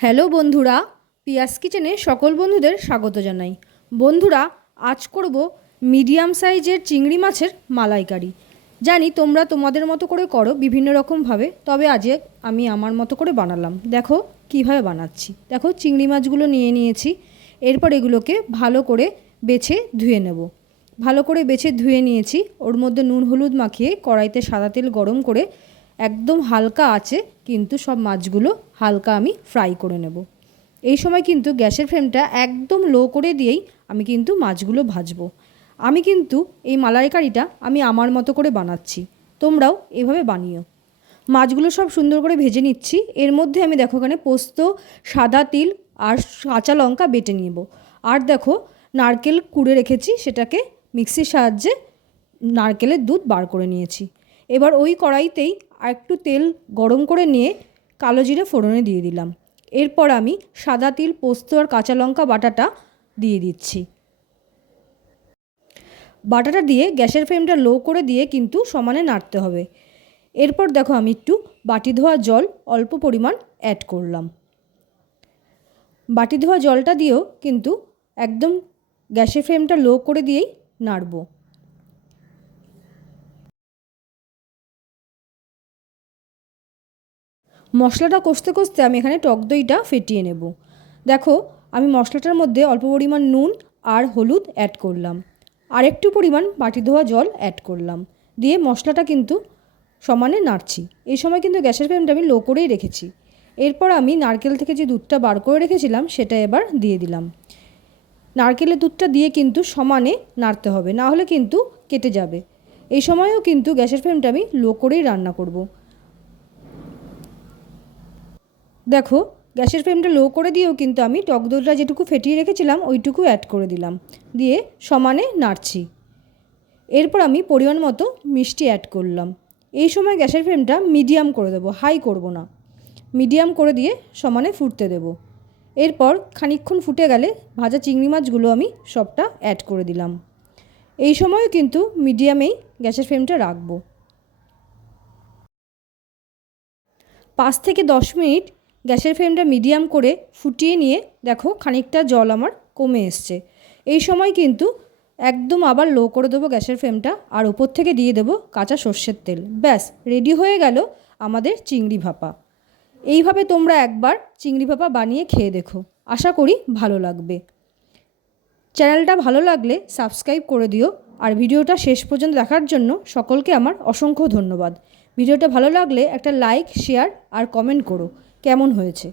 Hello বন্ধুরা, পিয়াস কিচেনে সকল বন্ধুদের স্বাগত জানাই। বন্ধুরা, আজ করব মিডিয়াম সাইজের চিংড়ি মাছের মালাইকারি। জানি তোমরা তোমাদের মতো করে করো বিভিন্ন রকমভাবে, তবে আজ আমি আমার মতো করে বানালাম। দেখো কিভাবে বানাচ্ছি। দেখো চিংড়ি মাছগুলো নিয়ে নিয়েছি। এরপর এগুলোকে ভালো করে বেছে ধুয়ে নেব। ভালো করে বেছে ধুয়ে নিয়েছি। ওর মধ্যে নুন হলুদ মাখিয়ে কড়াইতে সাদা তেল গরম করে একদম হালকা আঁচে কিন্তু সব মাছগুলো হালকা আমি ফ্রাই করে নেব। এই সময় কিন্তু গ্যাসের ফ্লেমটা একদম লো করে দিয়েই আমি কিন্তু মাছগুলো ভাজবো। আমি কিন্তু এই মালাইকারিটা আমি আমার মতো করে বানাচ্ছি, তোমরাও এভাবে বানিও। মাছগুলো সব সুন্দর করে ভেজে নিচ্ছি। এর মধ্যে আমি দেখো এখানে পোস্ত, সাদা তিল আর কাঁচা লঙ্কা বেটে নেব। আর দেখো নারকেল কুড়ে রেখেছি, সেটাকে মিক্সির সাহায্যে নারকেলের দুধ বার করে নিয়েছি। এবার ওই কড়াইতেই আর একটু তেল গরম করে নিয়ে কালো জিরে ফোড়নে দিয়ে দিলাম। এরপর আমি সাদা তিল, পোস্ত আর কাঁচা লঙ্কা বাটাটা দিয়ে দিচ্ছি। বাটাটা দিয়ে গ্যাসের ফ্লেমটা লো করে দিয়ে কিন্তু সমানে নাড়তে হবে। এরপর দেখো আমি একটু বাটি ধোয়া জল অল্প পরিমাণ অ্যাড করলাম। বাটি ধোয়া জলটা দিয়েও কিন্তু একদম গ্যাসের ফ্লেমটা লো করে দিয়েই নাড়ব। মশলাটা কষতে কষতে আমি এখানে টক দইটা ফেটিয়ে নেব। দেখো আমি মশলাটার মধ্যে অল্প পরিমাণ নুন আর হলুদ অ্যাড করলাম, আর একটু পরিমাণ বাটি ধোয়া জল অ্যাড করলাম, দিয়ে মশলাটা কিন্তু সমানে নাড়ছি। এই সময় কিন্তু গ্যাসের ফ্লেমটা আমি লো করেই রেখেছি। এরপর আমি নারকেল থেকে যে দুধটা বার করে রেখেছিলাম সেটা এবার দিয়ে দিলাম। নারকেলের দুধটা দিয়ে কিন্তু সমানে নাড়তে হবে, না হলে কিন্তু কেটে যাবে। এই সময়ও কিন্তু গ্যাসের ফ্লেমটা আমি লো করেই রান্না করব। দেখো গ্যাসের ফ্লেমটা লো করে দিয়েও কিন্তু আমি টক দইটা যেটুকু ফেটিয়ে রেখেছিলাম ওইটুকু অ্যাড করে দিলাম, দিয়ে সমানে নাড়ছি। এরপর আমি পরিমাণ মতো মিষ্টি অ্যাড করলাম। এই সময় গ্যাসের ফ্লেমটা মিডিয়াম করে দেবো, হাই করব না। মিডিয়াম করে দিয়ে সমানে ফুটতে দেব। এরপর খানিকক্ষণ ফুটে গেলে ভাজা চিংড়ি মাছগুলো আমি সবটা অ্যাড করে দিলাম। এই সময়ও কিন্তু মিডিয়ামেই গ্যাসের ফ্লেমটা রাখবো। 5 থেকে 10 মিনিট গ্যাসের ফ্লেমটা মিডিয়াম করে ফুটিয়ে নিয়ে দেখো খানিকটা জল আমার কমে এসছে। এই সময় কিন্তু একদম আবার লো করে দেবো গ্যাসের ফ্লেমটা, আর উপর থেকে দিয়ে দেবো কাঁচা সর্ষের তেল। ব্যাস রেডি হয়ে গেল আমাদের চিংড়ি ভাপা। এইভাবে তোমরা একবার চিংড়ি ভাপা বানিয়ে খেয়ে দেখো, আশা করি ভালো লাগবে। চ্যানেলটা ভালো লাগলে সাবস্ক্রাইব করে দিও, আর ভিডিওটা শেষ পর্যন্ত দেখার জন্য সকলকে আমার অসংখ্য ধন্যবাদ। ভিডিওটা ভালো লাগলে একটা লাইক, শেয়ার আর কমেন্ট করো কেমন হয়েছে।